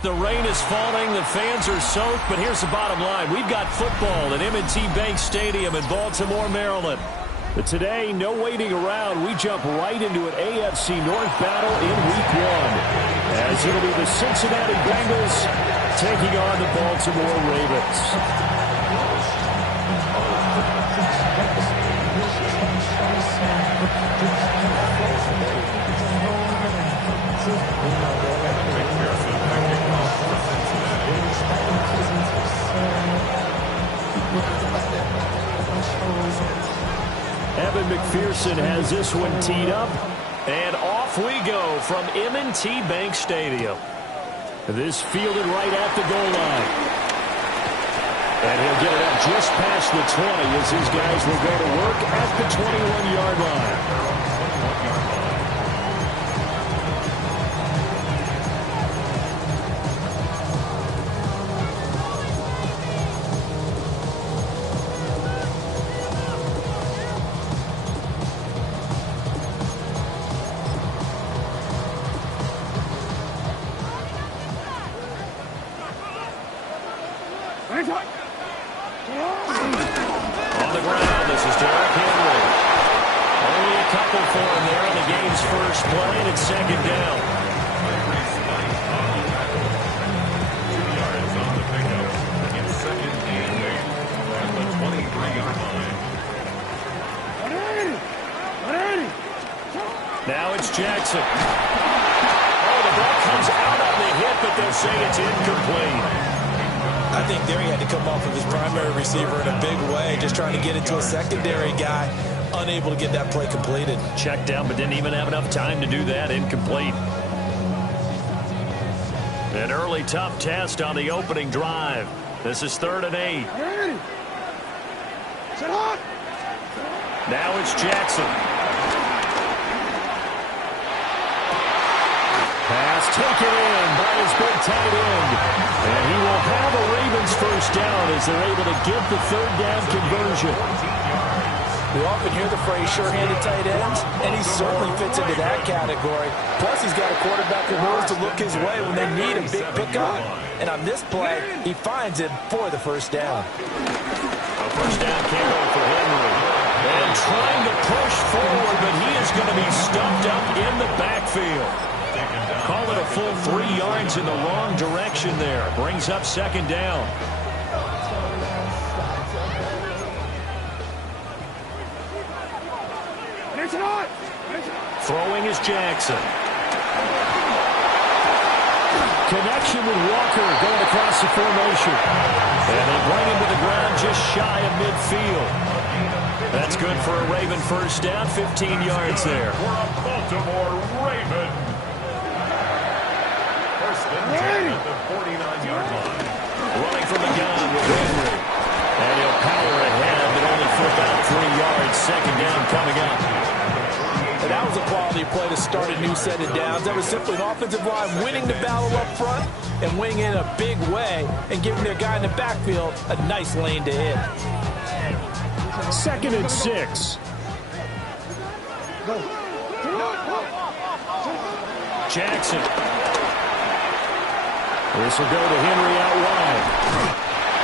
The rain is falling, the fans are soaked, but here's the bottom line. We've got football at M&T Bank Stadium in Baltimore, Maryland. But today, no waiting around. We jump right into an AFC North battle in Week 1. As it'll be the Cincinnati Bengals taking on the Baltimore Ravens. Evan McPherson has this one teed up, and off we go from M&T Bank Stadium. This fielded right at the goal line. And he'll get it up just past the 20 as his guys will go to work at the 21-yard line. On the ground, this is Derrick Henry. Only a couple for him there on the game's first play, and it's second down. 2 yards on the pickup. It's second and 8 at the 23-yard line. Now it's Jackson. Oh, the ball comes out on the hit, but they'll say it's incomplete. I think there he had to come off of his primary receiver in a big way, just trying to get it to a secondary guy, unable to get that play completed. Checked down, but didn't even have enough time to do that. Incomplete. An early tough test on the opening drive. This is 3rd and 8. Now it's Jackson. Pass taken in by his big tight end. And he will have a Ravens first down as they're able to get the 3rd down conversion. We often hear the phrase sure-handed tight ends, and he certainly fits into that category. Plus, he's got a quarterback who knows to look his way when they need a big pickup. And on this play, he finds it for the first down. A first down carry for Henry. And trying to push forward, but he is going to be stuffed up in the backfield. Call it a full 3 yards in the wrong direction there. Brings up second down. Throwing is Jackson. Connection with Walker going across the formation. And they bring him to the ground just shy of midfield. That's good for a Raven first down, 15 yards there. For a Baltimore Raven. First and 10 at the 49-yard line. Running from the gun with Henry. And he'll power ahead, but only for about 3 yards. Second down coming up. And that was a quality play to start a new set of downs. That was simply an offensive line winning the battle up front and winning in a big way and giving their guy in the backfield a nice lane to hit. 2nd and 6. Jackson. This will go to Henry out wide.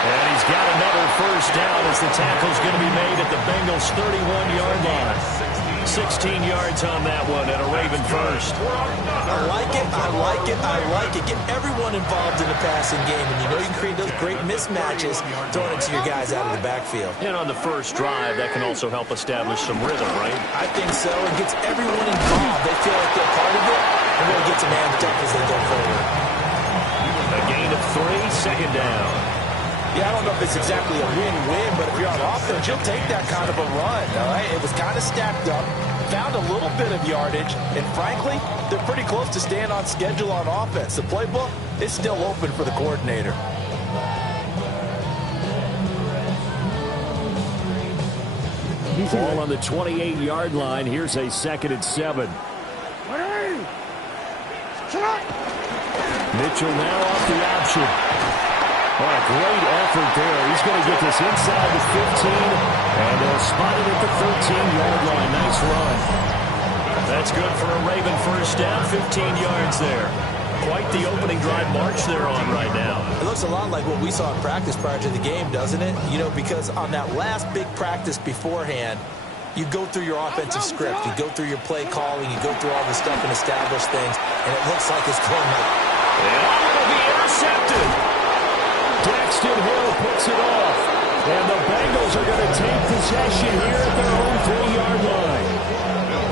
And he's got another first down as the tackle's going to be made at the Bengals' 31-yard line. 16 yards on that one and a Raven first. I like it, I like it, I like it. Get everyone involved in the passing game, and you know you can create those great mismatches throwing it to your guys out of the backfield. And on the first drive, that can also help establish some rhythm, right? I think so. It gets everyone involved. They feel like they're part of it, and really gets them amped up as they go forward. A gain of 3, second down. Yeah, I don't know if it's exactly a win-win, but if you're on offense, you'll take that kind of a run, all right? It was kind of stacked up, found a little bit of yardage, and frankly, they're pretty close to staying on schedule on offense. The playbook is still open for the coordinator. Ball on the 28-yard line. Here's a 2nd and 7. Mitchell now off the option. Oh, a great effort there. He's going to get this inside the 15, and they'll spot it at the 13-yard line. Nice run. That's good for a Raven first down, 15 yards there. Quite the opening drive march they're on right now. It looks a lot like what we saw in practice prior to the game, doesn't it? You know, because on that last big practice beforehand, you go through your offensive script, you go through your play calling, you go through all the stuff and establish things, and it looks like it's going like... And it'll be intercepted. Daxton Hill puts it off. And the Bengals are going to take possession here at their own 3-yard line.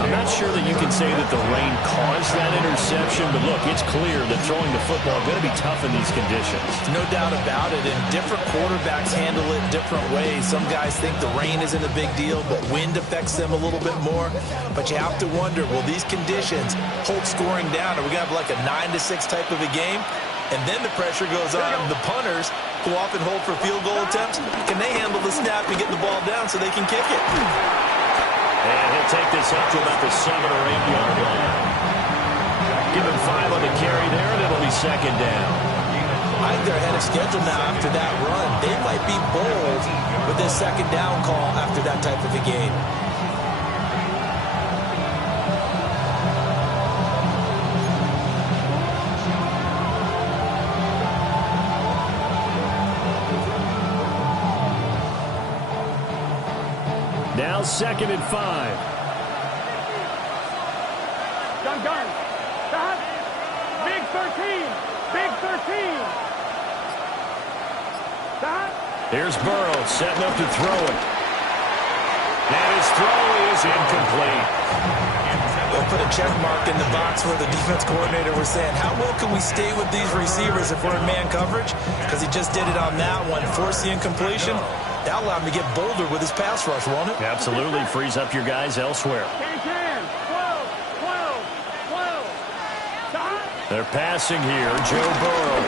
I'm not sure that you can say that the rain caused that interception, but look, it's clear that throwing the football is going to be tough in these conditions. No doubt about it, and different quarterbacks handle it different ways. Some guys think the rain isn't a big deal, but wind affects them a little bit more. But you have to wonder, will these conditions hold scoring down? Are we going to have like a 9-6 type of a game? And then the pressure goes on the punters, who often hold for field goal attempts. Can they handle the snap and get the ball down so they can kick it? And he'll take this up to about the 7 or 8-yard line. Give him 5 on the carry there, and it'll be 2nd down. I think they're ahead of schedule now after that run. They might be bold with this 2nd down call after that type of a game. Now 2nd and 5. Gun. Stop. Big 13. Big 13. Stop. Here's Burrow setting up to throw it. And his throw is incomplete. They'll put a check mark in the box where the defense coordinator was saying, how well can we stay with these receivers if we're in man coverage? Because he just did it on that one, forced the incompletion. That allowed him to get bolder with his pass rush, won't it? Absolutely. Frees up your guys elsewhere. 10, 12. Stop. They're passing here. Joe Burrow.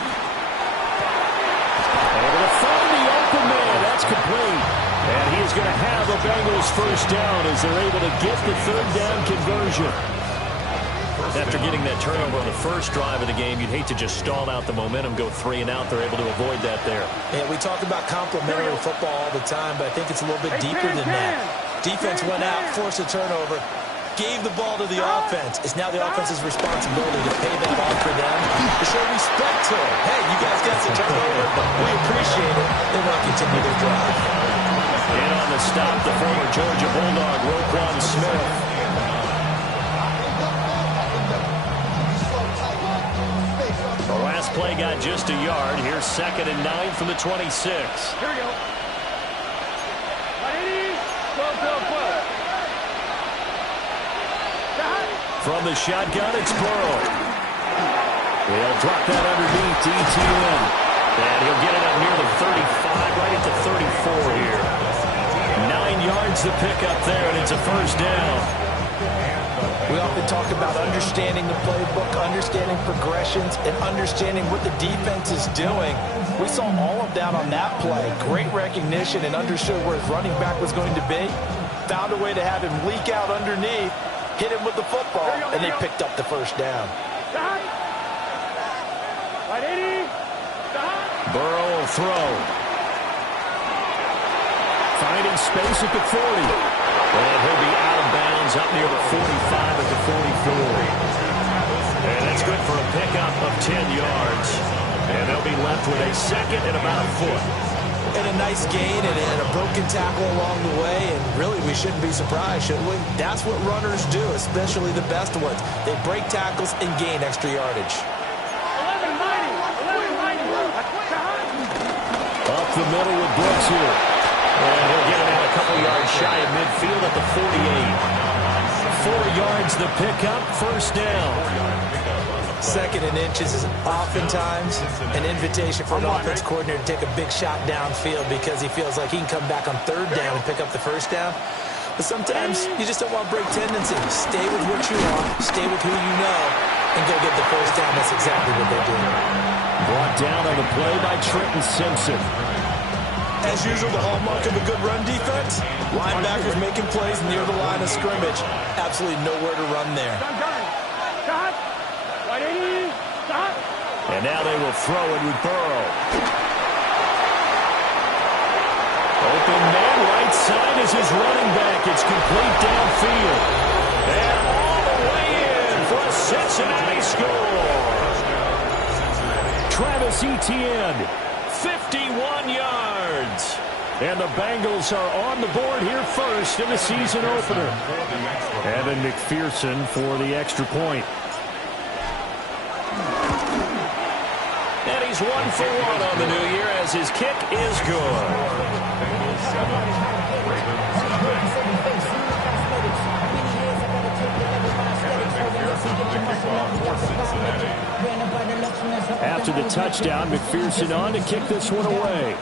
Able to find the open man. That's complete. And he is going to have a Bengals first down as they're able to get the 3rd down conversion. After getting that turnover on the first drive of the game, you'd hate to just stall out the momentum, go 3 and out. They're able to avoid that there. Yeah, we talk about complementary football all the time, but I think it's a little bit deeper than that. Defense went out, forced a turnover, gave the ball to the offense. It's now the offense's responsibility to pay that off for them, to show respect to them. Hey, you guys got the turnover. We appreciate it. They want to continue their drive. In on the stop, the former Georgia Bulldog, Roquan Smith. The last play got just a yard. Here's 2nd and 9 from the 26. Here we go. From the shotgun, it's Burrow. They'll drop that underneath to ETN. And he'll get it up near the 35, right at the 34 here. 9 yards to pick up there, and it's a first down. We often talk about understanding the playbook, understanding progressions, and understanding what the defense is doing. We saw all of that on that play. Great recognition and understood where his running back was going to be. Found a way to have him leak out underneath, hit him with the football, and they picked up the first down. Stop. Right, 80. Stop. Burrow will throw. Finding space at the 40. And he'll be out of bounds up near the 45 at the 44. And that's good for a pickup of 10 yards. And they'll be left with a 2nd and about a foot. And a nice gain and a broken tackle along the way. And really, we shouldn't be surprised, should we? That's what runners do, especially the best ones. They break tackles and gain extra yardage. 11-90. Up the middle with Brooks here. And he'll get it out a couple yards shy of midfield at the 48. 4 yards the pickup, first down. Second and inches is oftentimes an invitation for an offense coordinator to take a big shot downfield because he feels like he can come back on third down and pick up the first down. But sometimes you just don't want to break tendencies. Stay with what you want, stay with who you know, and go get the first down. That's exactly what they did. Brought down on the play by Trenton Simpson. As usual, the hallmark of a good run defense, linebackers making plays near the line of scrimmage. Absolutely nowhere to run there. And now they will throw it with Burrow. Open man, right side is his running back. It's complete downfield. And all the way in for a Cincinnati score. Travis Etienne, 51 yards. And the Bengals are on the board here first in the season opener. Evan McPherson for the extra point. And he's 1 for 1 on the new year as his kick is good. After the touchdown, McPherson on to kick this one away.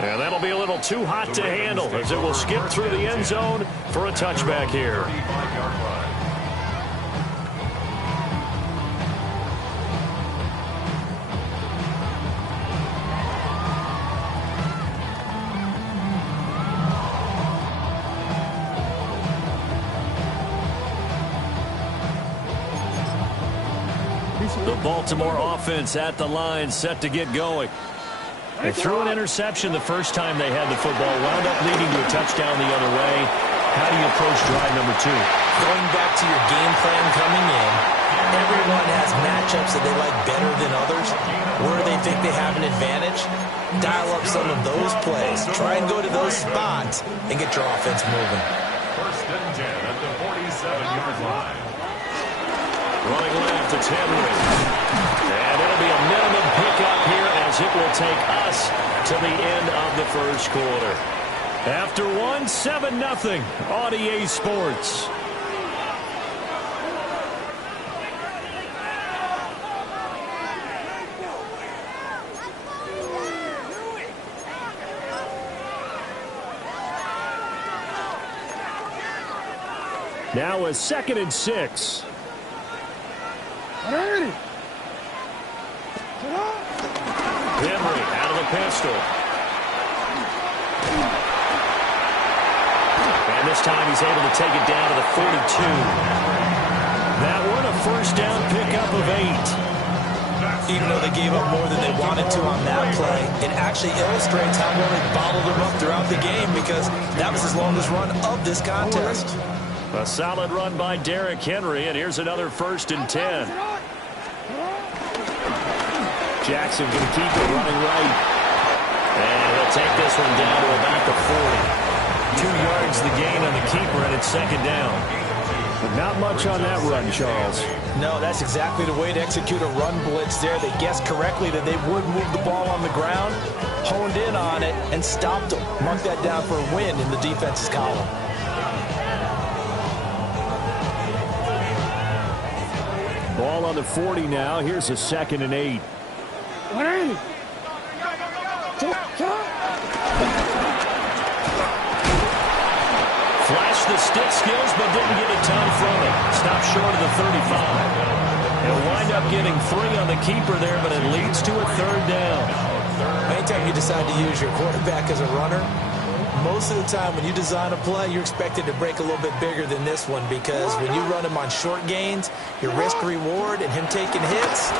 And that'll be a little too hot to handle as it will skip through the end zone for a touchback here. The Baltimore offense at the line, set to get going. They threw an interception the first time they had the football, wound up leading to a touchdown the other way. How do you approach drive number 2? Going back to your game plan coming in, everyone has matchups that they like better than others. Where they think they have an advantage, dial up some of those plays. Try and go to those spots and get your offense moving. First and 10 at the 47-yard line. Running left, it's Henry. And it'll be a minimum pickup here as it will take us to the end of the first quarter. After one, 7-0 on EA Sports. Now a 2nd and 6. Henry out of the pistol. And this time he's able to take it down to the 42. That one a first down pickup of 8. Even though they gave up more than they wanted to on that play, it actually illustrates how well they bottled them up throughout the game because that was his longest run of this contest. A solid run by Derrick Henry, and here's another 1st and 10. Jackson going to keep it running right. And he'll take this one down to about the 40. 2 yards the gain on the keeper, and it's 2nd down. But not much on that run, Charles. No, that's exactly the way to execute a run blitz there. They guessed correctly that they would move the ball on the ground, honed in on it, and stopped them. Mark that down for a win in the defense's column. Ball on the 40 now. Here's a 2nd and 8. Flashed the stick skills, but didn't get a ton from it. Stopped short of the 35. He'll wind up getting 3 on the keeper there, but it leads to a 3rd down. Anytime you decide to use your quarterback as a runner, most of the time when you design a play, you're expected to break a little bit bigger than this one because when you run him on short gains, your risk-reward and him taking hits,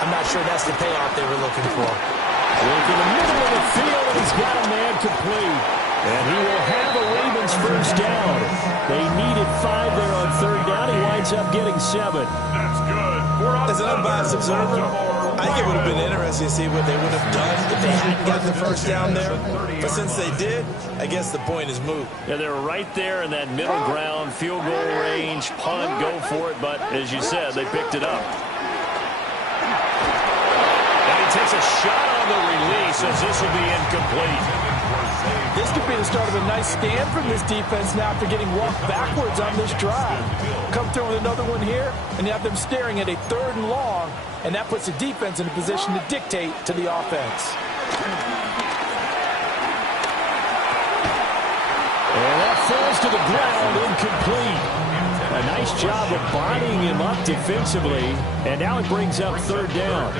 I'm not sure that's the payoff they were looking for. Look in the middle of the field, and he's got a man complete. And he will have a Ravens first down. They needed 5 there on 3rd down. He winds up getting 7. That's good. As an unbiased observer, I think it would have been interesting to see what they would have done if they hadn't gotten the first down there. But since they did, I guess the point is moot. Yeah, they're right there in that middle ground, field goal range, punt, go for it. But as you said, they picked it up. And he takes a shot on the release as this will be incomplete. This could be the start of a nice stand from this defense now after getting walked backwards on this drive. Come through with another one here, and you have them staring at a 3rd and long, and that puts the defense in a position to dictate to the offense. And that falls to the ground, incomplete. A nice job of bodying him up defensively, and now it brings up 3rd down.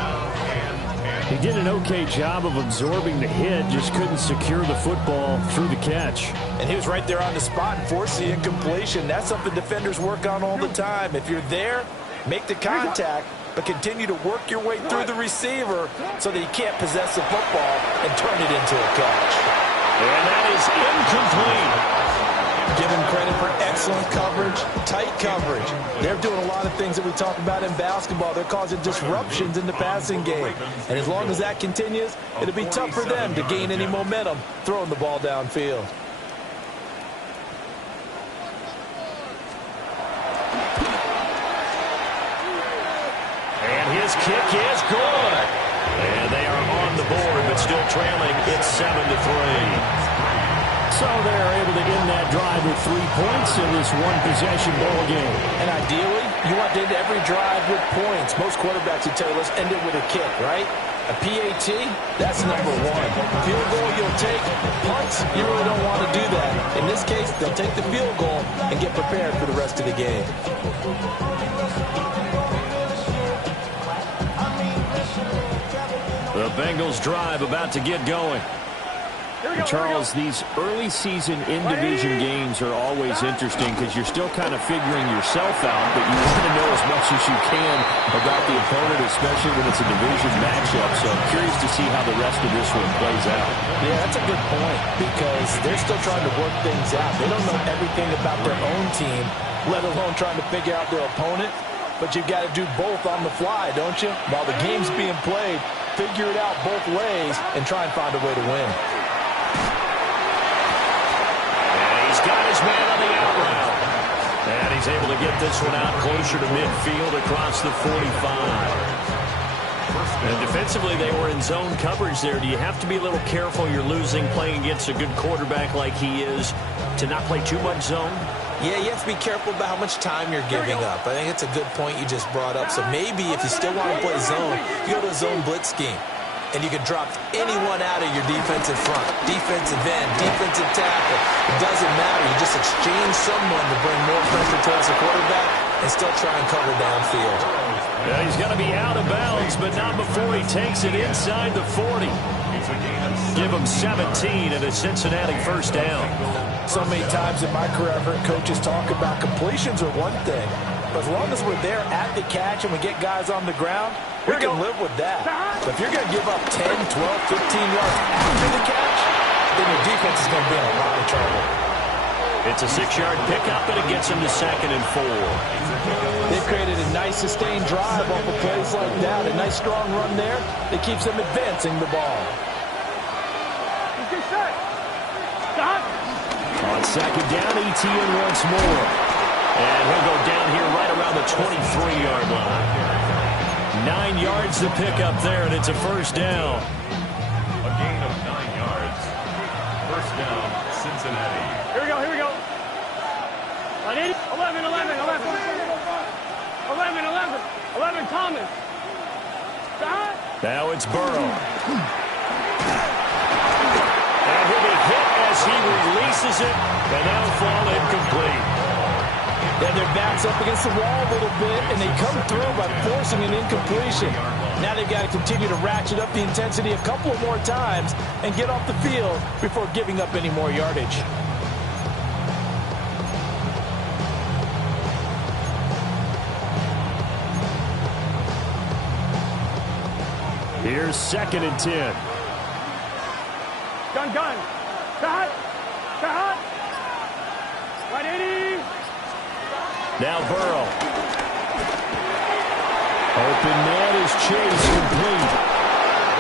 He did an okay job of absorbing the hit, just couldn't secure the football through the catch. And he was right there on the spot and forced the incompletion. That's something defenders work on all the time. If you're there, make the contact, but continue to work your way through the receiver so that you can't possess the football and turn it into a catch. And that is incomplete. Give them credit for excellent coverage, tight coverage. They're doing a lot of things that we talk about in basketball. They're causing disruptions in the passing game. And as long as that continues, it'll be tough for them to gain any momentum throwing the ball downfield. And his kick is good. And they are on the board, but still trailing. It's 7-3. So they're able to end that drive with 3 points in this one-possession ball game. And ideally, you want to end every drive with points. Most quarterbacks would tell you, let's end it with a kick, right? A PAT, that's number 1. Field goal you'll take. Punts, you really don't want to do that. In this case, they'll take the field goal and get prepared for the rest of the game. The Bengals drive about to get going. And Charles, these early season in-division games are always interesting because you're still kind of figuring yourself out, but you want to know as much as you can about the opponent, especially when it's a division matchup. So I'm curious to see how the rest of this one plays out. Yeah, that's a good point because they're still trying to work things out. They don't know everything about their own team, let alone trying to figure out their opponent. But you've got to do both on the fly, don't you? While the game's being played, figure it out both ways and try and find a way to win. Got his man on the out route. And he's able to get this one out closer to midfield across the 45. And defensively, they were in zone coverage there. Do you have to be a little careful? You're losing, playing against a good quarterback like he is, to not play too much zone? Yeah, you have to be careful about how much time you're giving up. I think it's a good point you just brought up. So maybe if you still want to play zone, you go to a zone blitz scheme. And you can drop anyone out of your defensive front, defensive end, defensive tackle. It doesn't matter. You just exchange someone to bring more pressure towards the quarterback and still try and cover downfield. Yeah, he's going to be out of bounds, but not before he takes it inside the 40. Give him 17 and a Cincinnati 1st down. So many times in my career, I've heard coaches talk about completions are one thing. But as long as we're there at the catch and we get guys on the ground, we can live with that. But if you're going to give up 10, 12, 15 yards after the catch, then your defense is going to be in a lot of trouble. It's a 6-yard pickup, and it gets him to 2nd and 4. They've created a nice sustained drive off of plays like that. A nice strong run there that keeps them advancing the ball. On 2nd down, ETN once more. And he'll go down here right around the 23-yard line. 9 yards to pick up there, and it's a 1st down. A gain of 9 yards. 1st down, Cincinnati. Here we go, here we go. 11, 11, Thomas. Now it's Burrow. And he'll be hit as he releases it, and that'll fall incomplete. And their back's up against the wall a little bit, and they come through by forcing an incompletion. Now they've got to continue to ratchet up the intensity a couple more times and get off the field before giving up any more yardage. Here's 2nd and 10. Gun. Cut. Right, 80. Now Burrow. Open man is Chase, complete.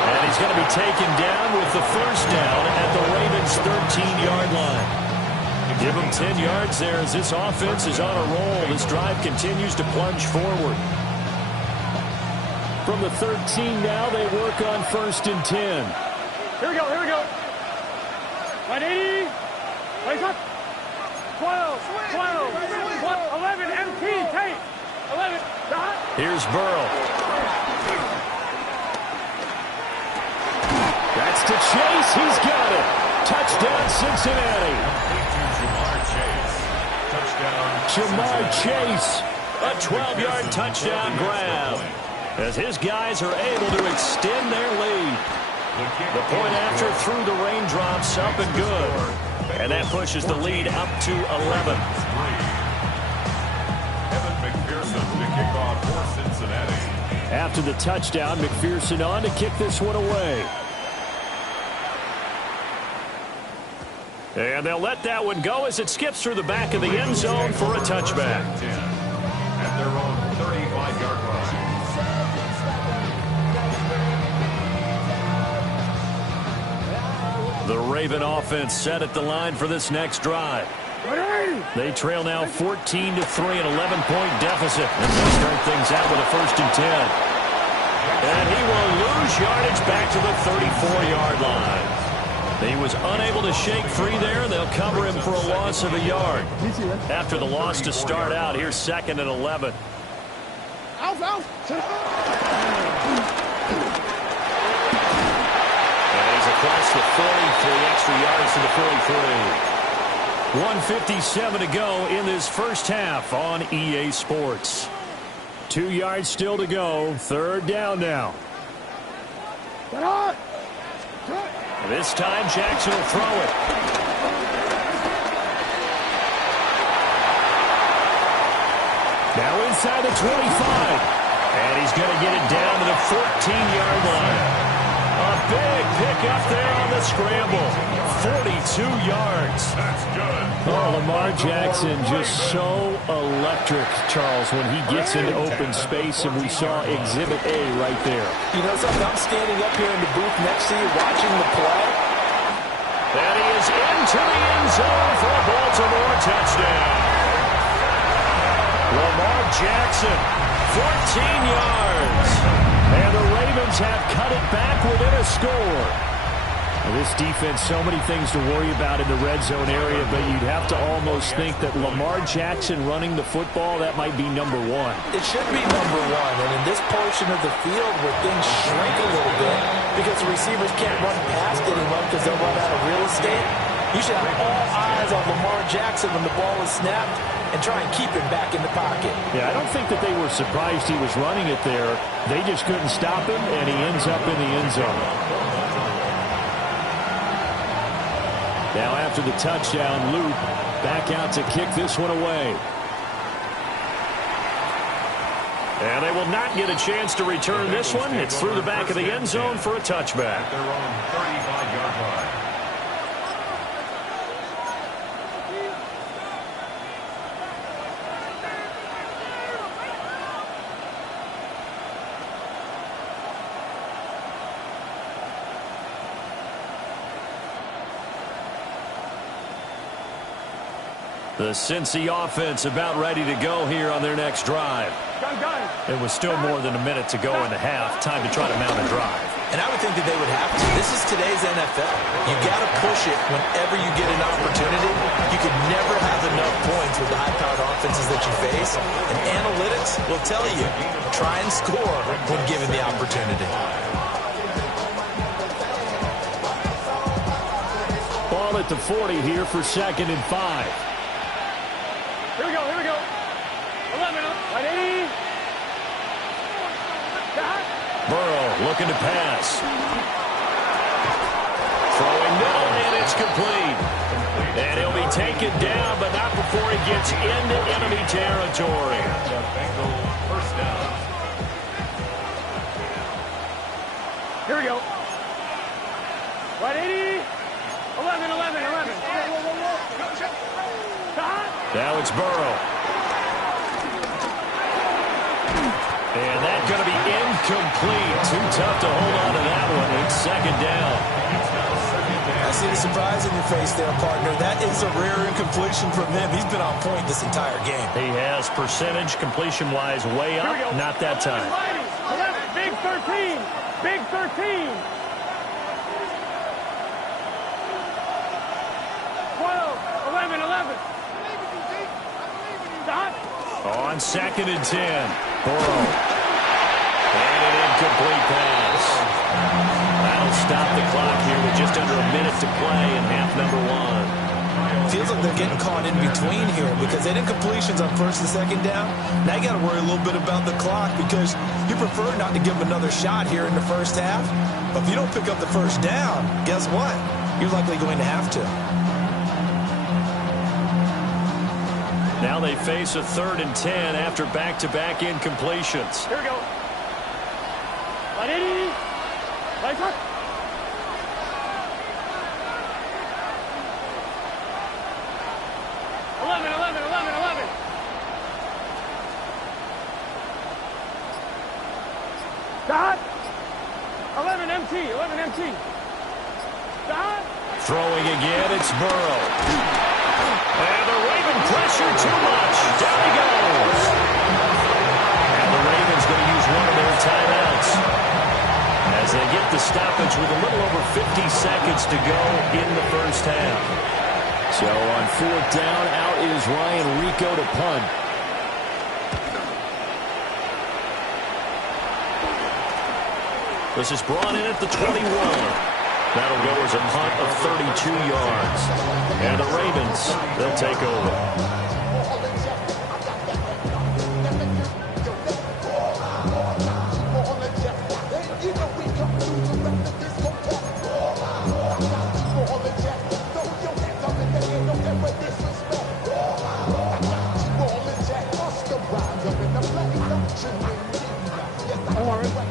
And he's going to be taken down with the 1st down at the Ravens' 13-yard line. Give him 10 yards there as this offense is on a roll. This drive continues to plunge forward. From the 13 now, they work on 1st and 10. Here we go. 180. Place up. 12, 12, 11, MT, tape. 11, dot. Here's Burrow. That's to Chase. He's got it. Touchdown, Cincinnati. Jamar Chase. A 12-yard touchdown grab. As his guys are able to extend their lead. The point after through the raindrops, up and good. And that pushes the lead up to 11. Evan McPherson to kick off for Cincinnati. After the touchdown, McPherson on to kick this one away. And they'll let that one go as it skips through the back of the end zone for a touchback. At their own 35-yard line. The Raven offense set at the line for this next drive. They trail now 14-3, an 11-point deficit. And they start things out with a 1st and 10. And he will lose yardage back to the 34-yard line. He was unable to shake free there. They'll cover him for a loss of a yard. After the loss to start out, here's 2nd and 11. Across the 40 for the extra yards to the 43. 1:57 to go in this first half on EA Sports. 2 yards still to go. 3rd down now. This time Jackson will throw it. Now inside the 25. And he's going to get it down to the 14-yard line. A big pickup there on the scramble. 42 yards. That's good. Oh, Lamar Jackson just so electric, Charles, when he gets into open space, and we saw Exhibit A right there. You know something? I'm standing up here in the booth next to you watching the play. And he is into the end zone for a Baltimore touchdown. Lamar Jackson, 14 yards. And the Ravens have cut it back within a score. Now, this defense, so many things to worry about in the red zone area, but you'd have to almost think that Lamar Jackson running the football, that might be number one. It should be number one, and in this portion of the field where things shrink a little bit because the receivers can't run past anyone because they'll run out of real estate, you should have all eyes on Lamar Jackson when the ball is snapped and try and keep him back in the pocket. Yeah, I don't think that they were surprised he was running it there. They just couldn't stop him, and he ends up in the end zone. Now after the touchdown, Luke back out to kick this one away. And they will not get a chance to return this one. It's through the back of the end zone for a touchback. At their own 35-yard line. The Cincy offense about ready to go here on their next drive. It was still more than a minute to go in the half. Time to try to mount a drive. And I would think that they would have to. This is today's NFL. You got to push it whenever you get an opportunity. You can never have enough points with the high-powered offenses that you face. And analytics will tell you, try and score when given the opportunity. Ball at the 40 here for 2nd and 5. Here we go, here we go. 11 up, 180. Burrow looking to pass. Throwing middle, and it's complete. And he'll be taken down, but not before he gets into enemy territory. First down. Here we go. 180. 11, 11, 11. Now it's Burrow. And that's going to be incomplete. Too tough to hold on to that one. It's 2nd down. I see the surprise in your face there, partner. That is a rare incompletion from him. He's been on point this entire game. He has percentage completion-wise way up. Not that time. 11, big 13. Big 13. On 2nd and 10. Burrow. And an incomplete pass. That'll stop the clock here with just under a minute to play in half number 1. Feels like they're getting caught in between here because they didn't completions on 1st and 2nd down. Now you got to worry a little bit about the clock because you prefer not to give them another shot here in the first half. But if you don't pick up the first down, guess what? You're likely going to have to. Now they face a 3rd and 10 after back-to-back incompletions. Here we go. 180. Right foot. Dot. 11 MT. 11 MT. Dot. Throwing again, it's Burrow. And the Raven pressure too much. Down he goes. And the Ravens going to use one of their timeouts as they get the stoppage with a little over 50 seconds to go in the first half. So on 4th down, out is Ryan Rico to punt. This is brought in at the 21. That'll go as a punt of 32 yards. And the Ravens, they'll take over.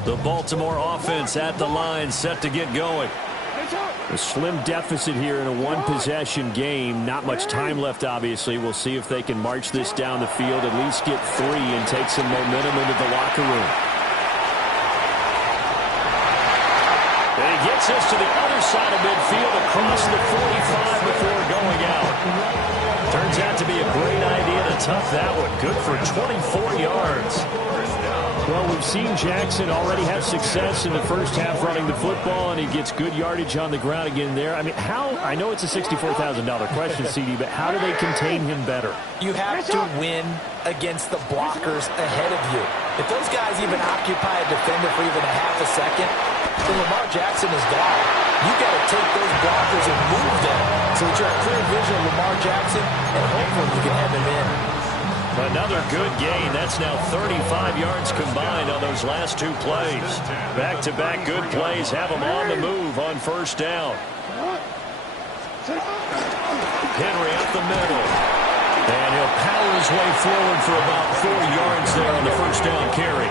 The Baltimore offense at the line, set to get going. A slim deficit here in a one-possession game. Not much time left, obviously. We'll see if they can march this down the field, at least get 3, and take some momentum into the locker room. And he gets us to the other side of midfield across the 45 before going out. Turns out to be a great idea to tuck that one. Good for 24 yards. Well, we've seen Jackson already have success in the first half running the football, and he gets good yardage on the ground again there. I mean, I know it's a $64,000 question, CD, but how do they contain him better? You have to win against the blockers ahead of you. If those guys even occupy a defender for even a half a second, then Lamar Jackson is gone. You got to take those blockers and move them so that you're a clear vision of Lamar Jackson, and hopefully you can have him in. Another good gain. That's now 35 yards combined on those last 2 plays. Back-to-back good plays have them on the move on 1st down. Henry up the middle. And he'll power his way forward for about 4 yards there on the 1st down carry.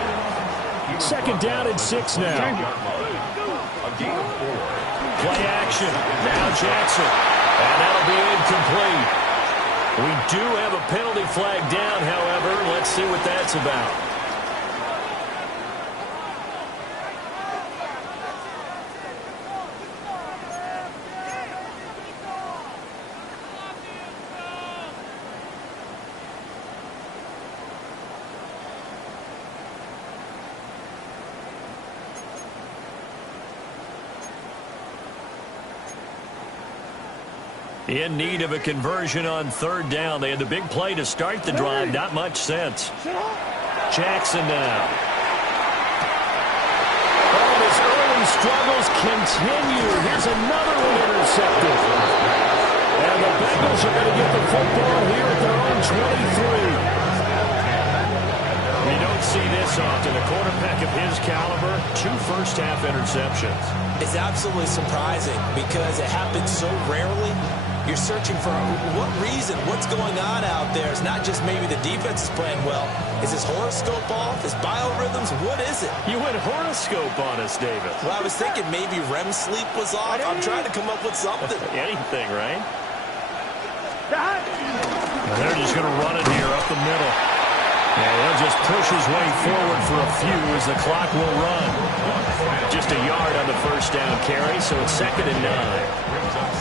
2nd down and 6 now. Play action. Now Jackson. And that'll be incomplete. We do have a penalty flag down, however. Let's see what that's about. In need of a conversion on 3rd down. They had the big play to start the drive. Not much sense. Jackson now. Oh, his early struggles continue. Here's another one intercepted. And the Bengals are going to get the football here at their own 23. You don't see this often. A quarterback of his caliber, 2 first-half interceptions. It's absolutely surprising because it happens so rarely. You're searching for what reason, what's going on out there. It's not just maybe the defense is playing well. Is his horoscope off? His biorhythms? What is it? You went horoscope on us, David. Well, I was thinking maybe REM sleep was off. I'm trying to come up with something. Anything, right? They're just going to run it here up the middle. And he'll just push his way forward for a few as the clock will run. Just a yard on the 1st down carry, so it's 2nd and 9.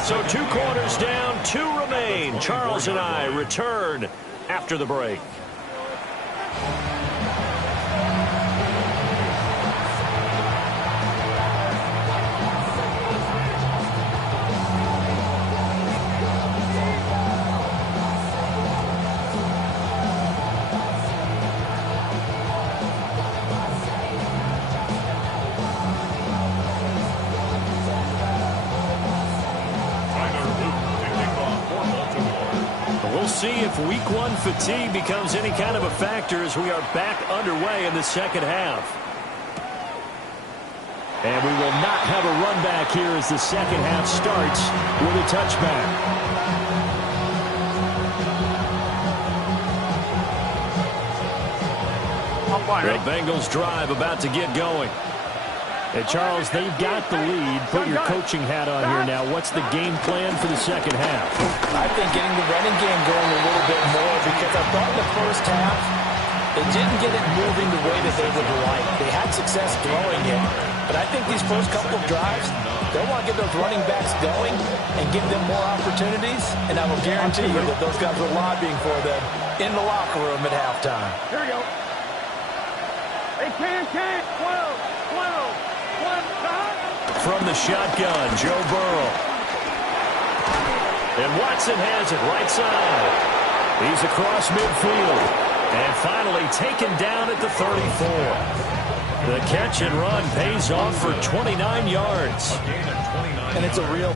So 2 quarters down, 2 remain. Charles and I return after the break. if week one fatigue becomes any kind of a factor as we are back underway in the second half. And we will not have a run back here as the second half starts with a touchback. The Bengals drive about to get going. And Charles, they've got the lead. Put your coaching hat on here now. What's the game plan for the second half? I think getting the running game going a little bit more, because I thought in the first half they didn't get it moving the way that they would like. They had success throwing it, but I think these first couple of drives, they'll want to get those running backs going and give them more opportunities, and I will guarantee you that those guys were lobbying for them in the locker room at halftime. Here we go. Hey, can, 12. From the shotgun, Joe Burrow. And Watson has it right side. He's across midfield. And finally taken down at the 34. The catch and run pays off for 29 yards. And it's a real...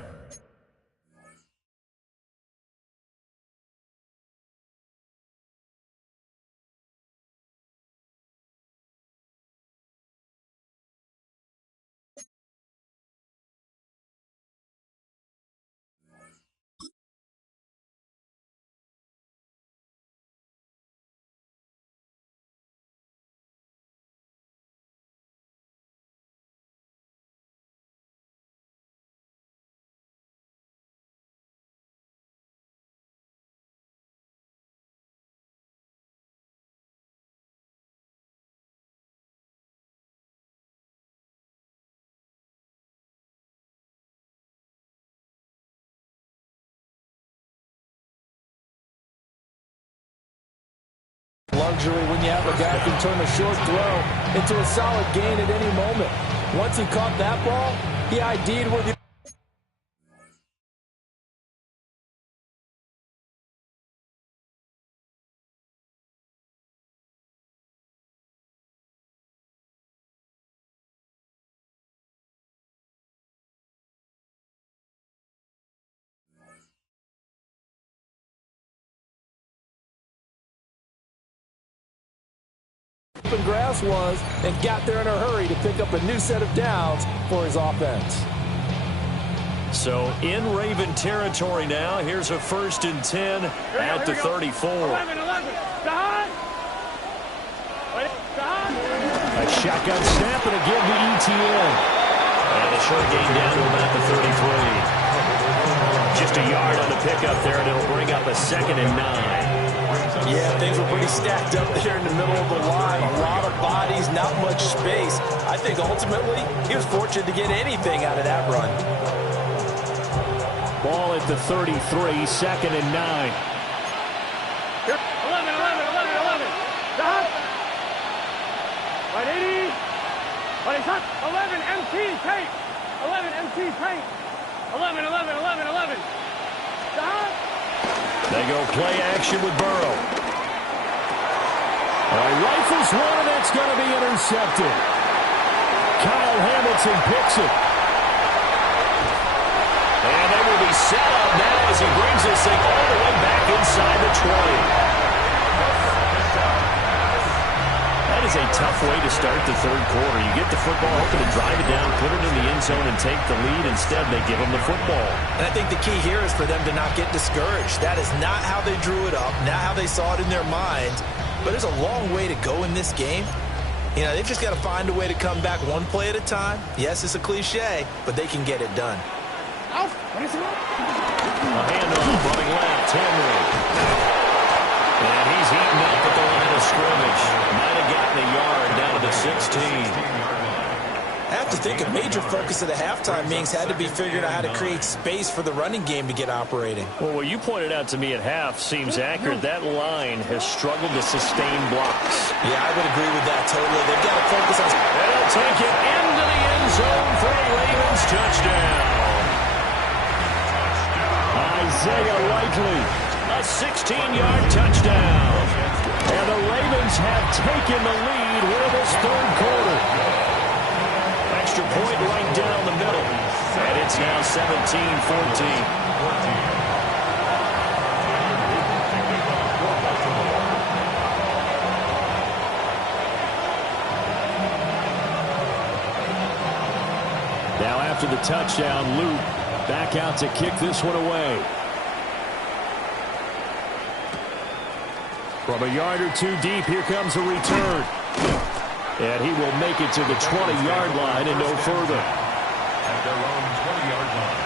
luxury when you have a guy who can turn a short throw into a solid gain at any moment. Once he caught that ball, he ID'd where the... grass was, and got there in a hurry to pick up a new set of downs for his offense. So in Raven territory now. Here's a 1st and 10 at the 34. 11. A shotgun snap and again to ETN. And a short gain down to about the 33. Just a yard on the pickup there, and it'll bring up a 2nd and 9. Yeah, things were pretty stacked up there in the middle of the line. A lot of bodies, not much space. I think ultimately he was fortunate to get anything out of that run. Ball at the 33, 2nd and 9. 11. Stop. Right, 80. But it's up. 11 MT paint. 11 MT paint. 11. Stop. They go play action with Burrow. Rifles one, and that's going to be intercepted. Kyle Hamilton picks it. And they will be set up now as he brings this thing all the way back inside the 20. That is a tough way to start the third quarter. You get the football, hoping to drive it down, put it in the end zone, and take the lead. Instead, they give them the football. And I think the key here is for them to not get discouraged. That is not how they drew it up, not how they saw it in their minds. But there's a long way to go in this game. You know, they've just got to find a way to come back one play at a time. Yes, it's a cliche, but they can get it done. A handoff running left, Henry. And he's heating up at the line of scrimmage. Might have gotten a yard down to the 16. I have to think a major focus of the halftime meetings had to be figuring out how to create space for the running game to get operating. Well, what you pointed out to me at half seems accurate. That line has struggled to sustain blocks. Yeah, I would agree with that totally. They've got to focus on... They'll take it into the end zone for a Ravens touchdown. Isaiah Likely, a 16-yard touchdown. And the Ravens have taken the lead here this third quarter. Extra point right down the middle. And it's now 17-14. Now after the touchdown, Luke back out to kick this one away. From a yard or two deep, here comes a return. And he will make it to the 20-yard line and no further. At their own 20-yard line.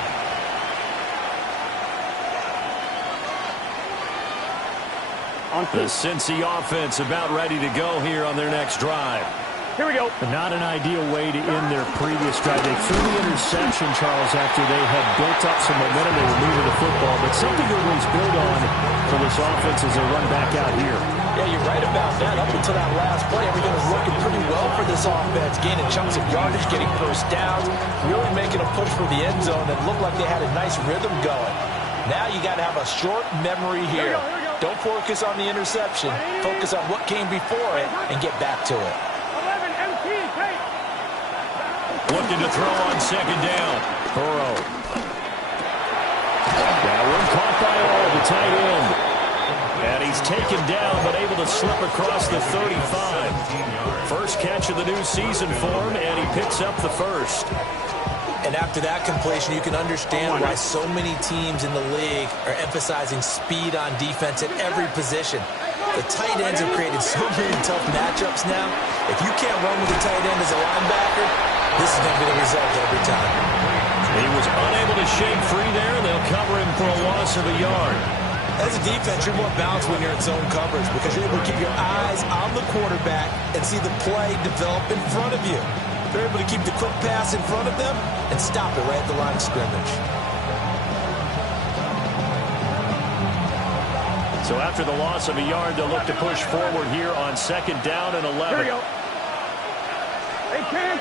The Cincy offense about ready to go here on their next drive. Here we go. Not an ideal way to end their previous drive. They threw the interception, Charles, after they had built up some momentum. They were moving the football, but something to always build on for this offense as they run back out here. Yeah, you're right about that. Up until that last play, everything was working pretty well for this offense, gaining chunks of yardage, getting first downs, really making a push for the end zone that looked like they had a nice rhythm going. Now you got to have a short memory here. Don't focus on the interception. Focus on what came before it and get back to it. 11 MT, take. Looking to throw on second down. Burrow. That one caught by all, the tight end. And he's taken down, but able to slip across the 35. First catch of the new season for him, and he picks up the first. And after that completion, you can understand why so many teams in the league are emphasizing speed on defense at every position. The tight ends have created so many tough matchups now. If you can't run with the tight end as a linebacker, this is going to be the result every time. He was unable to shake free there, and they'll cover him for a loss of a yard. As a defense, you're more balanced when you're in zone coverage because you're able to keep your eyes on the quarterback and see the play develop in front of you. They're able to keep the quick pass in front of them and stop it right at the line of scrimmage. So after the loss of a yard, they'll look to push forward here on second down and 11. Here we go. Hey, can.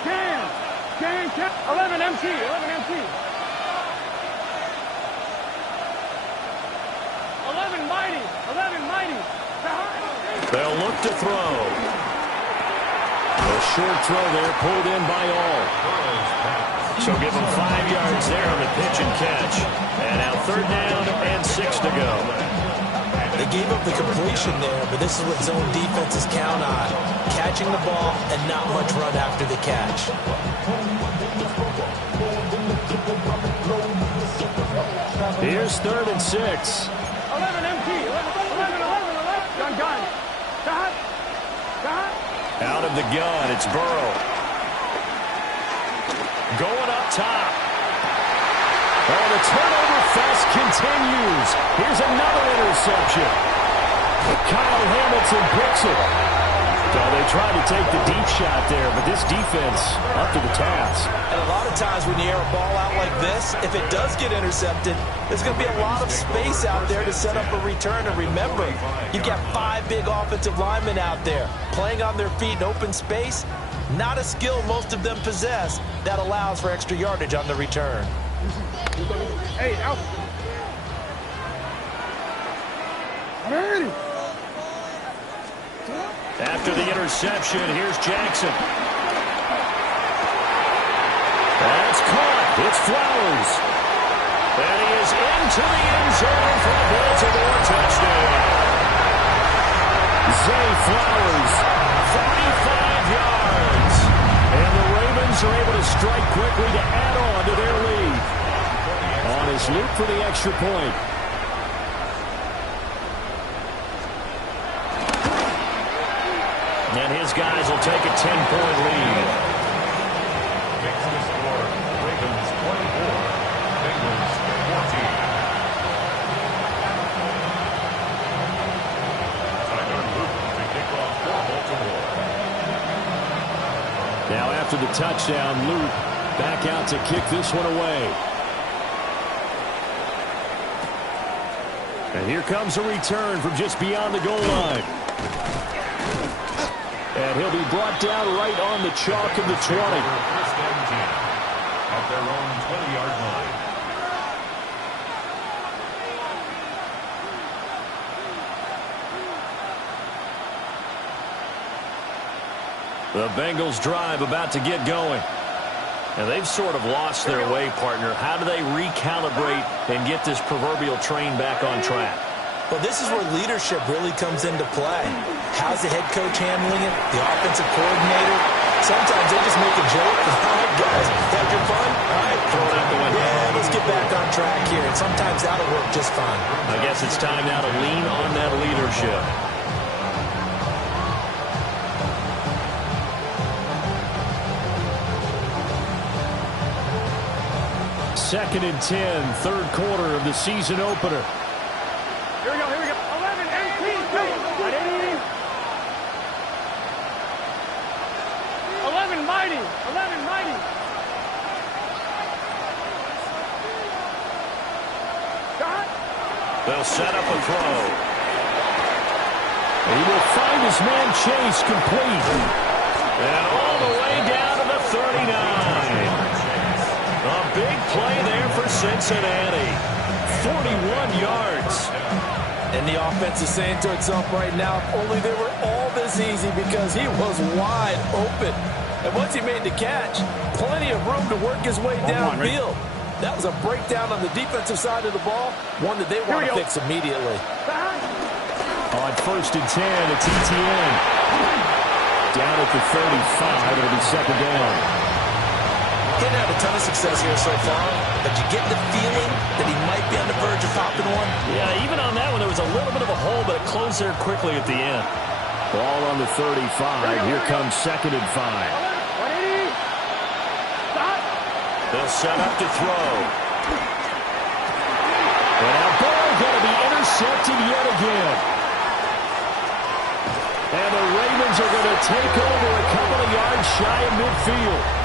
11 MT, 11 MT. 11 mighty. They'll look to throw. A short throw there, pulled in by all. So give him 5 yards there on the pitch and catch. And now third down and 6 to go. They gave up the completion there, but this is what zone defenses count on. Catching the ball and not much run after the catch. Here's third and 6. 11 MT, 11. Gun. Out of the gun, it's Burrow. Going up top. Oh, the turnover fest continues. Here's another interception. Kyle Hamilton picks it. So they tried to take the deep shot there, but this defense up to the task. And a lot of times when you air a ball out like this, if it does get intercepted, there's going to be a lot of space out there to set up a return. And remember, you've got 5 big offensive linemen out there playing on their feet in open space. Not a skill most of them possess that allows for extra yardage on the return. Hey, out. Ready. After the interception, here's Jackson. That's caught. It's Flowers. And he is into the end zone for a Baltimore touchdown. Zay Flowers, 45 yards. And the Ravens are able to strike quickly to add on to their lead. On his loop for the extra point. And his guys will take a 10-point lead. Makes the score Ravens 24, Bengals 14. Tyler Luke to kick off for Baltimore. Now after the touchdown, Luke back out to kick this one away. And here comes a return from just beyond the goal line. And he'll be brought down right on the chalk of the 20. First and 10 at their own 20-yard line. The Bengals drive about to get going. And they've sort of lost their way, partner. How do they recalibrate and get this proverbial train back on track? Well, this is where leadership really comes into play. How's the head coach handling it? The offensive coordinator? Sometimes they just make a joke. All right, guys, had your fun? All right, throw it out the window. Yeah, let's get back on track here. And sometimes that'll work just fine. I guess it's time now to lean on that leadership. Second and 10, third quarter of the season opener. Here we go, here we go. 11, 18, 11 mighty, 11 mighty. Shot. They'll set up a throw. He will find his man Chase complete. And all the way down to the 39. A big play there for Cincinnati. 41 yards. And the offense is saying to itself right now, if only they were all this easy, because he was wide open. And once he made the catch, plenty of room to work his way downfield. That was a breakdown on the defensive side of the ball, one that they want to fix immediately. On first and 10, it's ETN. Down at the 35, it'll be second down. He didn't have a ton of success here so far, but you get the feeling that he might be on the verge of popping one. Yeah, even on that one, there was a little bit of a hole, but it closed there quickly at the end. Ball on the 35. Here comes second and 5. They'll set up to throw. And now ball going to be intercepted yet again. And the Ravens are going to take over a couple of yards shy of midfield.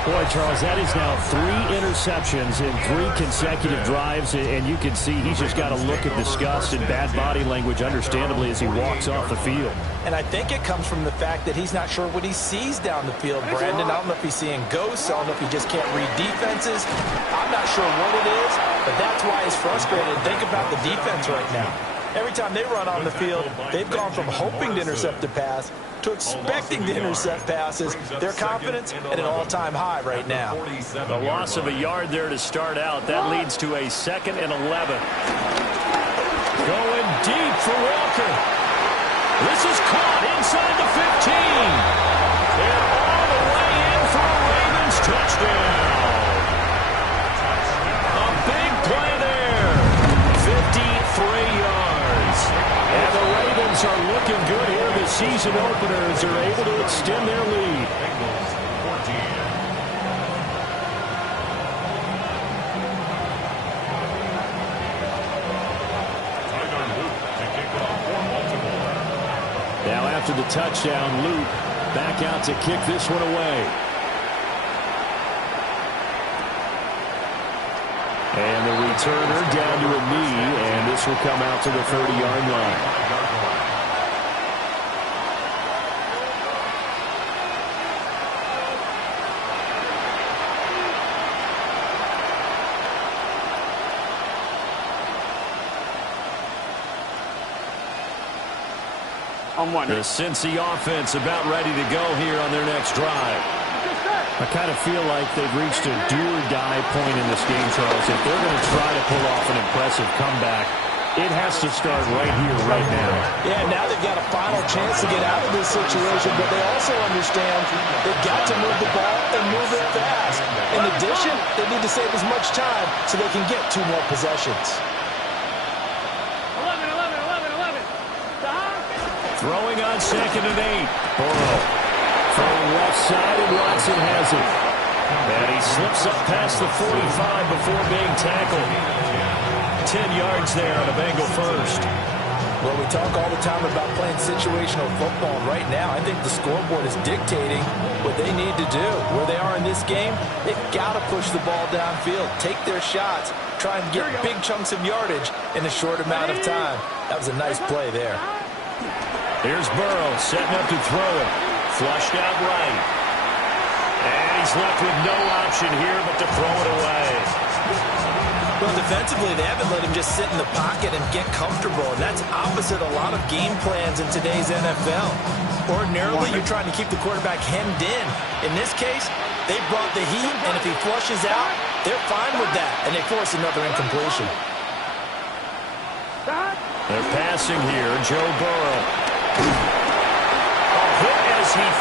Boy, Charles, that is now 3 interceptions in 3 consecutive drives, and you can see he's just got a look of disgust and bad body language, understandably, as he walks off the field. And I think it comes from the fact that he's not sure what he sees down the field, Brandon. I don't know if he's seeing ghosts. I don't know if he just can't read defenses. I'm not sure what it is, but that's why he's frustrated. Think about the defense right now. Every time they run on the field, they've gone from hoping to intercept a pass to expecting to intercept passes. Their confidence at an all-time high right now. The loss of a yard there to start out. That leads to a second and 11. Going deep for Walker. This is caught inside the 15. And all the way in for a Ravens touchdown. A big play there. 53 yards. And the Ravens are looking good here in the season opener as they're able to extend their lead. Now after the touchdown, Luke back out to kick this one away. And the returner down to a knee, and this will come out to the 30-yard line. The Cincy offense about ready to go here on their next drive. I kind of feel like they've reached a do-or-die point in this game, Charles. If they're going to try to pull off an impressive comeback, it has to start right here, right now. Yeah, now they've got a final chance to get out of this situation, but they also understand they've got to move the ball and move it fast. In addition, they need to save as much time so they can get 2 more possessions. Throwing on second and 8. Burrow from left side, and Watson has it. And he slips up past the 45 before being tackled. 10 yards there on a Bengal first. Well, we talk all the time about playing situational football. Right now, I think the scoreboard is dictating what they need to do. Where they are in this game, they've got to push the ball downfield, take their shots, try and get big chunks of yardage in a short amount of time. That was a nice play there. Here's Burrow setting up to throw it. Flushed out right. And he's left with no option here but to throw it away. Well, defensively, they haven't let him just sit in the pocket and get comfortable, and that's opposite a lot of game plans in today's NFL. Ordinarily, you're trying to keep the quarterback hemmed in. In this case, they brought the heat, and if he flushes out, they're fine with that, and they force another incompletion. They're passing here, Joe Burrow.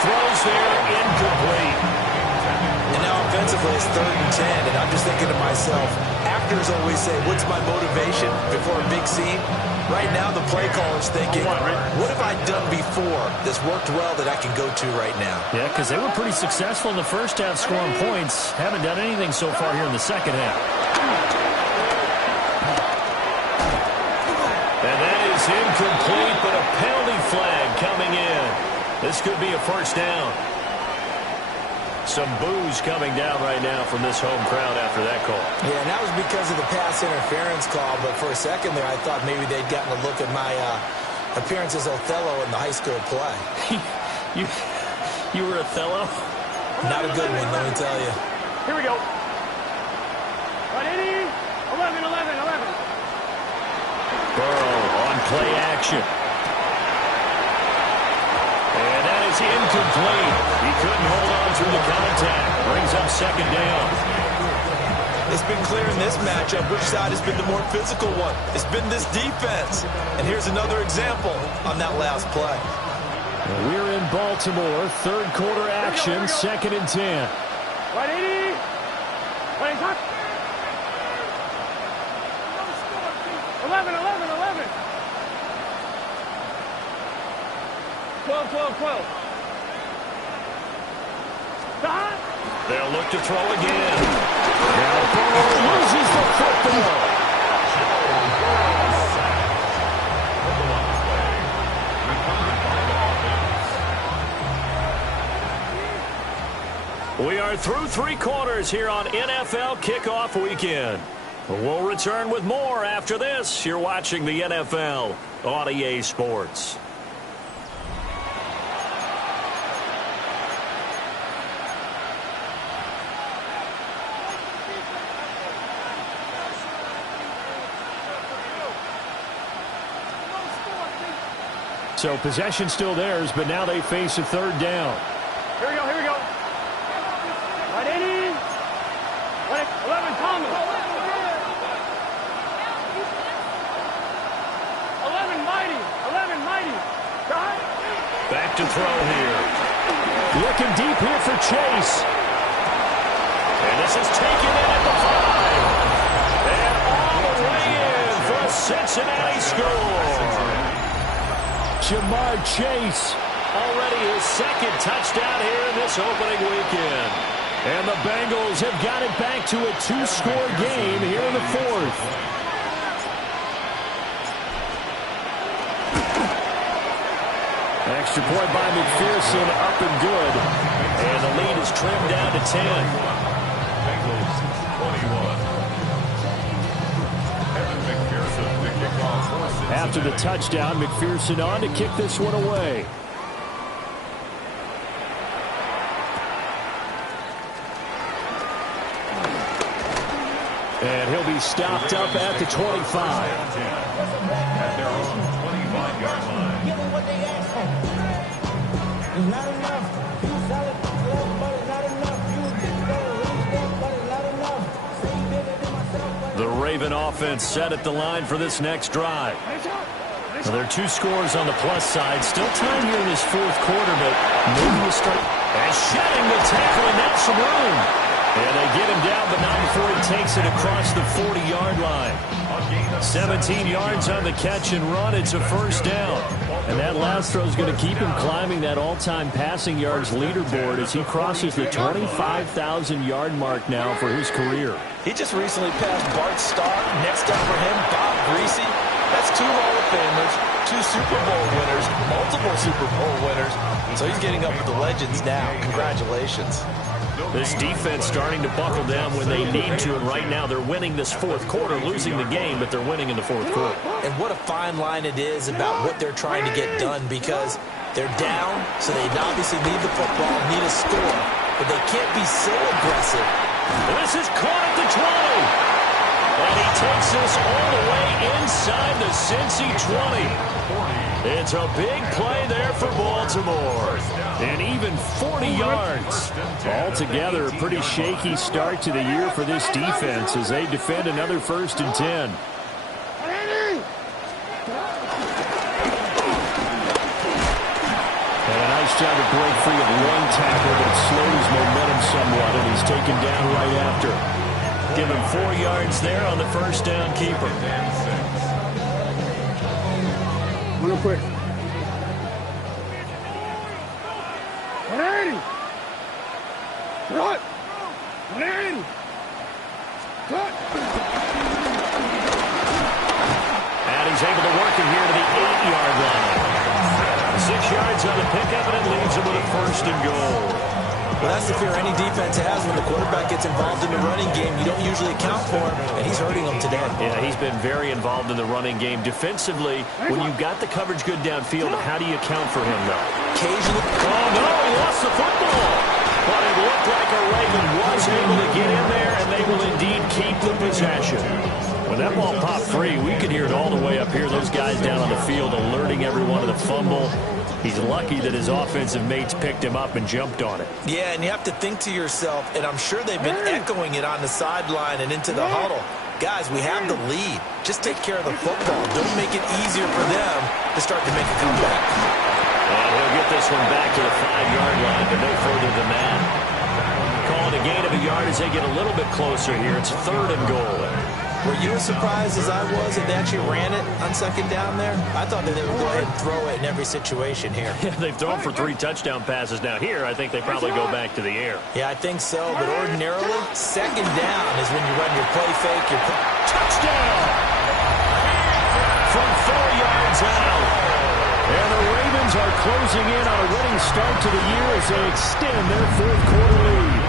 throws there, incomplete. And now offensively, it's 3rd and 10, and I'm just thinking to myself, actors always say, what's my motivation before a big scene? Right now, the play caller's thinking, what have I done before that's worked well that I can go to right now? Yeah, because they were pretty successful in the first half scoring points. Haven't done anything so far here in the second half. And that is incomplete, but a penalty flag coming in. This could be a first down. Some boos coming down right now from this home crowd after that call. Yeah, and that was because of the pass interference call, but for a second there I thought maybe they'd gotten a look at my appearance as Othello in the high school play. You were Othello? Not a good one, let me tell you. Here we go. Ready? 11. Burrow on play action. And that is incomplete. He couldn't hold on through the contact. Brings up second down. It's been clear in this matchup which side has been the more physical one. It's been this defense. And here's another example on that last play. We're in Baltimore. 3rd quarter action. 2nd and 10. Ready? Ready, touch. 11. 12. Stop. They'll look to throw again. Now Burrow loses the football. We are through 3 quarters here on NFL Kickoff Weekend. We'll return with more after this. You're watching the NFL on EA Sports. So possession still theirs, but now they face a 3rd down. Here we go. Ready? 11, Thomas. 11, Mighty. Right? Back to throw here. Looking deep here for Chase. And this is taken in at the 5. And all the way in for a Cincinnati score. Jamar Chase, already his 2nd touchdown here in this opening weekend. And the Bengals have got it back to a 2-score game here in the 4th. Extra point by McPherson, up and good. And the lead is trimmed down to 10. Bengals 21. After the touchdown, McPherson on to kick this one away. And he'll be stopped up at the 25. At their own 25-yard line. Give them what they asked for. It's not enough. You solid, but it's not enough. You but it's not enough. Say bigger than myself, The Raven offense set at the line for this next drive. Well, there are 2 scores on the plus side. Still time here in this 4th quarter, but maybe we'll start. And shedding the tackle, and that's some room. And they get him down, but not before he takes it across the 40-yard line. 17 yards on the catch and run. It's a first down. And that last throw is going to keep him climbing that all-time passing yards leaderboard as he crosses the 25,000-yard mark now for his career. He just recently passed Bart Starr. Next up for him, Bob Greasy. That's 2 Hall of Famers, 2 Super Bowl winners, multiple Super Bowl winners. So he's getting up with the legends now. Congratulations. This defense starting to buckle down when they need to, and right now they're winning this 4th quarter, losing the game, but they're winning in the 4th quarter. And what a fine line it is about what they're trying to get done, because they're down, so they obviously need the football, need a score, but they can't be so aggressive. This is caught at the 20. And he takes this all the way inside the Cincy 20. It's a big play there for Baltimore. And even 40 yards. Altogether, a pretty shaky start to the year for this defense as they defend another 1st and 10. And a nice touchdown to break free of one tackle, but it slowed his momentum somewhat, and he's taken down right after. Give him 4 yards there on the first down keeper. Real quick. 180. Cut. 180. Cut. And he's able to work it here to the 8-yard line. 6 yards on the pickup, and it leaves him with a first and goal. Well, that's the fear any defense has when the quarterback gets involved in the running game. You don't usually account for him, and he's hurting them today. Yeah, he's been very involved in the running game. Defensively, when you've got the coverage good downfield, how do you account for him, though? Occasionally. Oh, no, he lost the football. But it looked like a Raven was able to get in there, and they will indeed keep the possession. When that ball popped free, we could hear it all the way up here. Those guys down on the field alerting everyone of the fumble. He's lucky that his offensive mates picked him up and jumped on it. Yeah, and you have to think to yourself, and I'm sure they've been echoing it on the sideline and into the huddle. Guys, we have the lead. Just take care of the football. Don't make it easier for them to start to make a comeback. And he'll get this one back to the 5-yard line, but no further than that. Calling a gain of a yard as they get a little bit closer here. It's 3rd and goal. Were you as surprised as I was that they actually ran it on 2nd down there? I thought that they would go ahead and throw it in every situation here. Yeah, they've thrown for 3 touchdown passes. Now here, I think they probably go back to the air. Yeah, I think so, but ordinarily, 2nd down is when you run your play fake. Touchdown! From 4 yards out. And the Ravens are closing in on a winning start to the year as they extend their 4th quarter lead.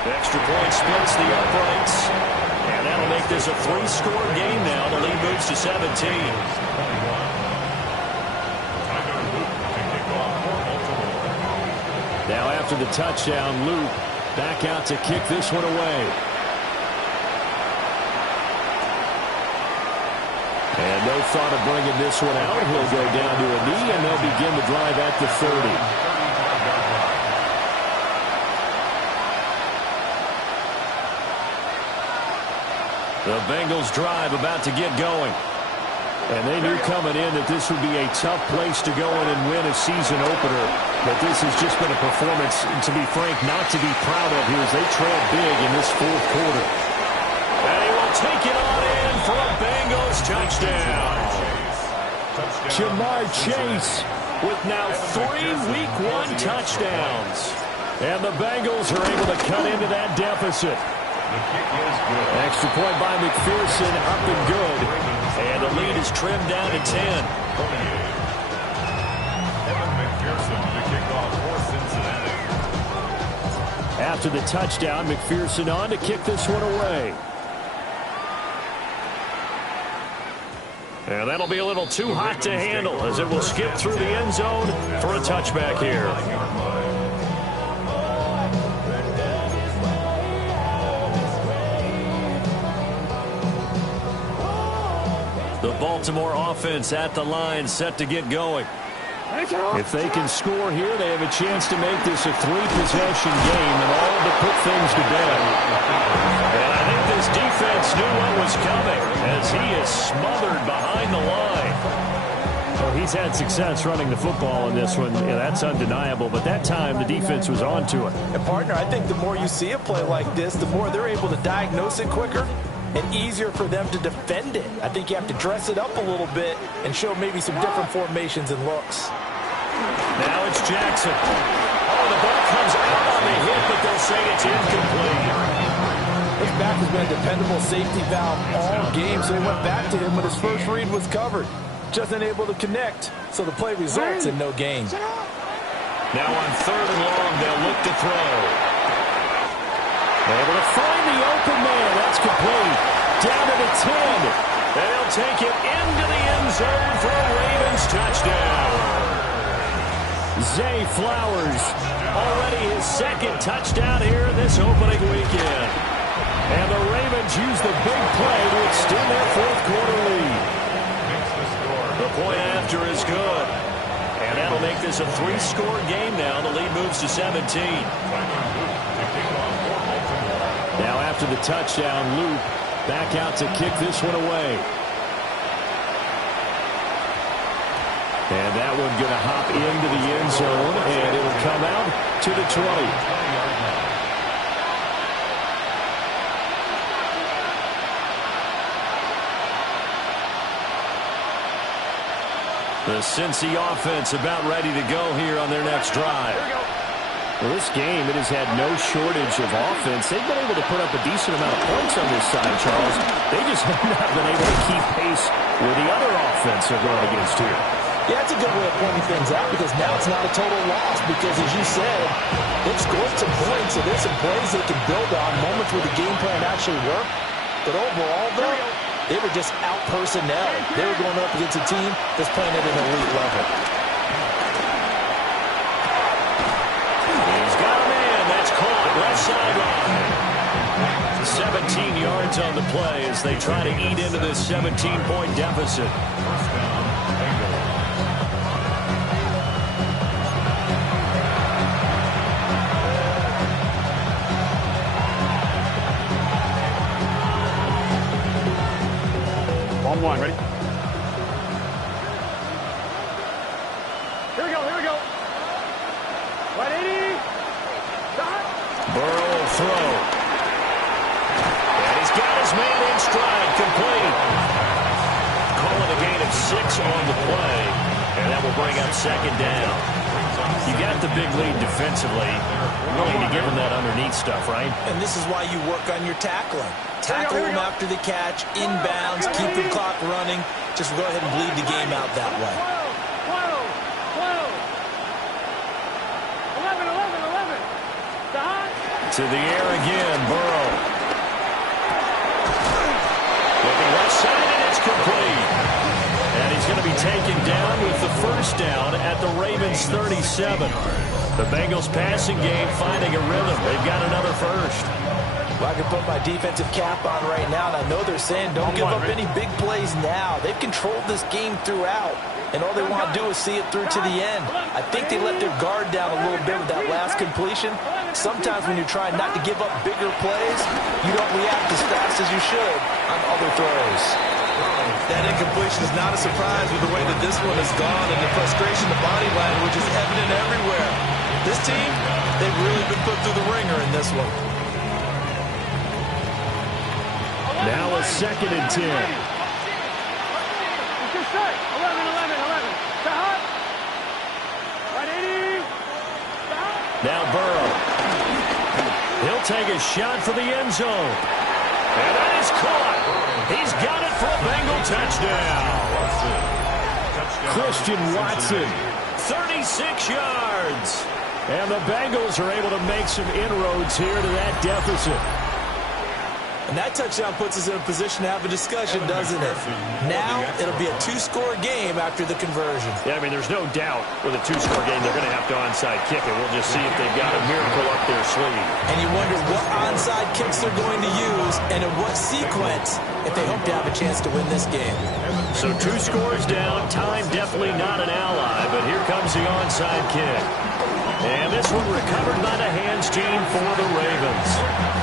Extra point splits the uprights. And that'll make this a 3-score game now. The lead moves to 17. Now after the touchdown, Luke back out to kick this one away. And no thought of bringing this one out. He'll go down to a knee, and they'll begin the drive at the 30. The Bengals drive about to get going. And they knew coming in that this would be a tough place to go in and win a season opener. But this has just been a performance, to be frank, not to be proud of here as they trail big in this 4th quarter. And he will take it on in for a Bengals touchdown. Jamar Chase with now 3 Week 1 touchdowns. And the Bengals are able to cut into that deficit. Extra point by McPherson, up and good. And the lead is trimmed down to 10. After the touchdown, McPherson on to kick this one away. And that'll be a little too hot to handle as it will skip through the end zone for a touchback here. The Baltimore offense at the line, set to get going. If they can score here, they have a chance to make this a 3-possession game and all but put things to bed. And I think this defense knew what was coming as he is smothered behind the line. Well, he's had success running the football in this one. Yeah, that's undeniable. But that time, the defense was on to it. And, partner, I think the more you see a play like this, the more they're able to diagnose it quicker and easier for them to defend it. I think you have to dress it up a little bit and show maybe some different formations and looks. Now it's Jackson. Oh, the ball comes out on the hit, but they'll say it's incomplete. His back has been a dependable safety valve all game, so he went back to him when his first read was covered. Just unable to connect, so the play results in no gain. Now on 3rd and long, they'll look to throw. Able to find the open man. That's complete. Down to the 10. And he'll take it into the end zone for a Ravens touchdown. Zay Flowers, already his 2nd touchdown here this opening weekend. And the Ravens use the big play to extend their 4th quarter lead. The point after is good. And that'll make this a 3-score game now. The lead moves to 17. Now after the touchdown, Luke back out to kick this one away. And that one going to hop into the end zone, and it will come out to the 20. The Cincy offense about ready to go here on their next drive. Well, this game, it has had no shortage of offense. They've been able to put up a decent amount of points on this side, Charles. They just have not been able to keep pace with the other offense they're going against here. Yeah, that's a good way of pointing things out because now it's not a total loss because, as you said, they've scored some points, so there's some plays they can build on, moments where the game plan actually worked. But overall, though, they were just out-personnel. They were going up against a team that's playing at an elite level. He's got a man. That's caught. Left sideline. 17 yards on the play as they try to eat into this 17-point deficit. First down, Bengals. One, ready? Here we go, here we go. 180. Stop. Burrow will throw. And he's got his man in stride, complete. Calling a gain of 6 on the play, and that will bring up second down. You got the big lead defensively. You need to give them that underneath stuff, right? And this is why you work on your tackling. Tackle them after the catch, inbounds, keep the clock running. Just go ahead and bleed the game out that way. 12. Stop. To the air again, Burrow. Looking left side, and it's complete. And he's going to be taken down with the first down at the Ravens' 37. The Bengals passing game finding a rhythm. They've got another first. Well, I can put my defensive cap on right now, and I know they're saying don't give up any big plays now. They've controlled this game throughout, and all they want to do is see it through to the end. I think they let their guard down a little bit with that last completion. Sometimes when you're trying not to give up bigger plays, you don't react as fast as you should on other throws. That incompletion is not a surprise with the way that this one has gone and the frustration, the body language is evident everywhere. This team, they've really been put through the ringer in this one. Now a second and 10. 11, 11, 11. Stop. 180. Stop. Now Burrow. He'll take a shot for the end zone. And that is caught. He's got it for a Bengal touchdown. Christian Watson, 36 yards. And the Bengals are able to make some inroads here to that deficit. And that touchdown puts us in a position to have a discussion, doesn't it? Now it'll be a 2-score game after the conversion. Yeah, I mean, there's no doubt with a 2-score game they're going to have to onside kick it. We'll just see if they've got a miracle up their sleeve. And you wonder what onside kicks they're going to use and in what sequence if they hope to have a chance to win this game. So 2 scores down, time definitely not an ally, but here comes the onside kick. And this one recovered by the hands team for the Ravens.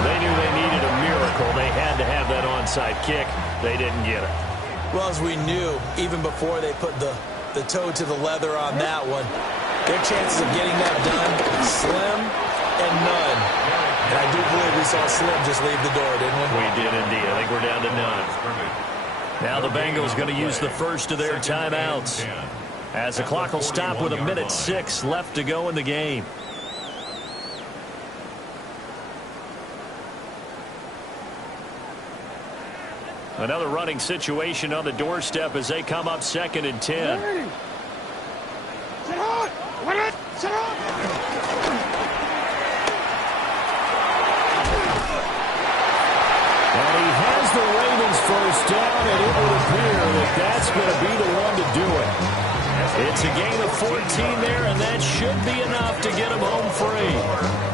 They knew they needed a miracle. They had to have that onside kick. They didn't get it. Well, as we knew, even before they put the toe to the leather on that one, their chances of getting that done, slim and none. And I do believe we saw Slim just leave the door, didn't we? We did indeed. I think we're down to none. Now the Bengals going to use the first of their timeouts, as the clock will stop with 1:06 left to go in the game. Another running situation on the doorstep as they come up second and 10. Sit on. Win it. Sit on. And he has the Ravens first down, and it would appear that that's going to be the one to do it. It's a gain of 14 there, and that should be enough to get him home free.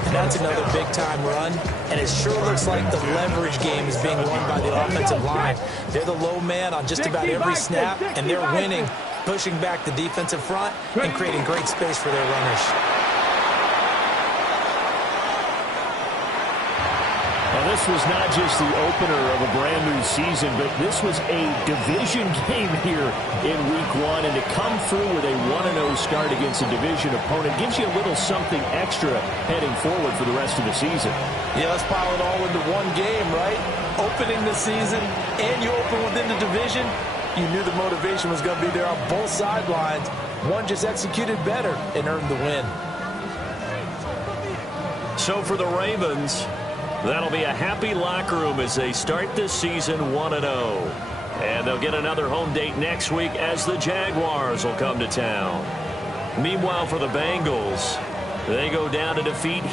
And that's another big-time run, and it sure looks like the leverage game is being won by the offensive line. They're the low man on just about every snap, and they're winning, pushing back the defensive front and creating great space for their runners. A Well, this was not just the opener of a brand-new season, but this was a division game here in Week 1. And to come through with a 1-0 start against a division opponent gives you a little something extra heading forward for the rest of the season. Yeah, let's pile it all into one game, right? Opening the season, and you open within the division. You knew the motivation was going to be there on both sidelines. One just executed better and earned the win. So for the Ravens, that'll be a happy locker room as they start this season 1-0. And they'll get another home date next week as the Jaguars will come to town. Meanwhile, for the Bengals, they go down to defeat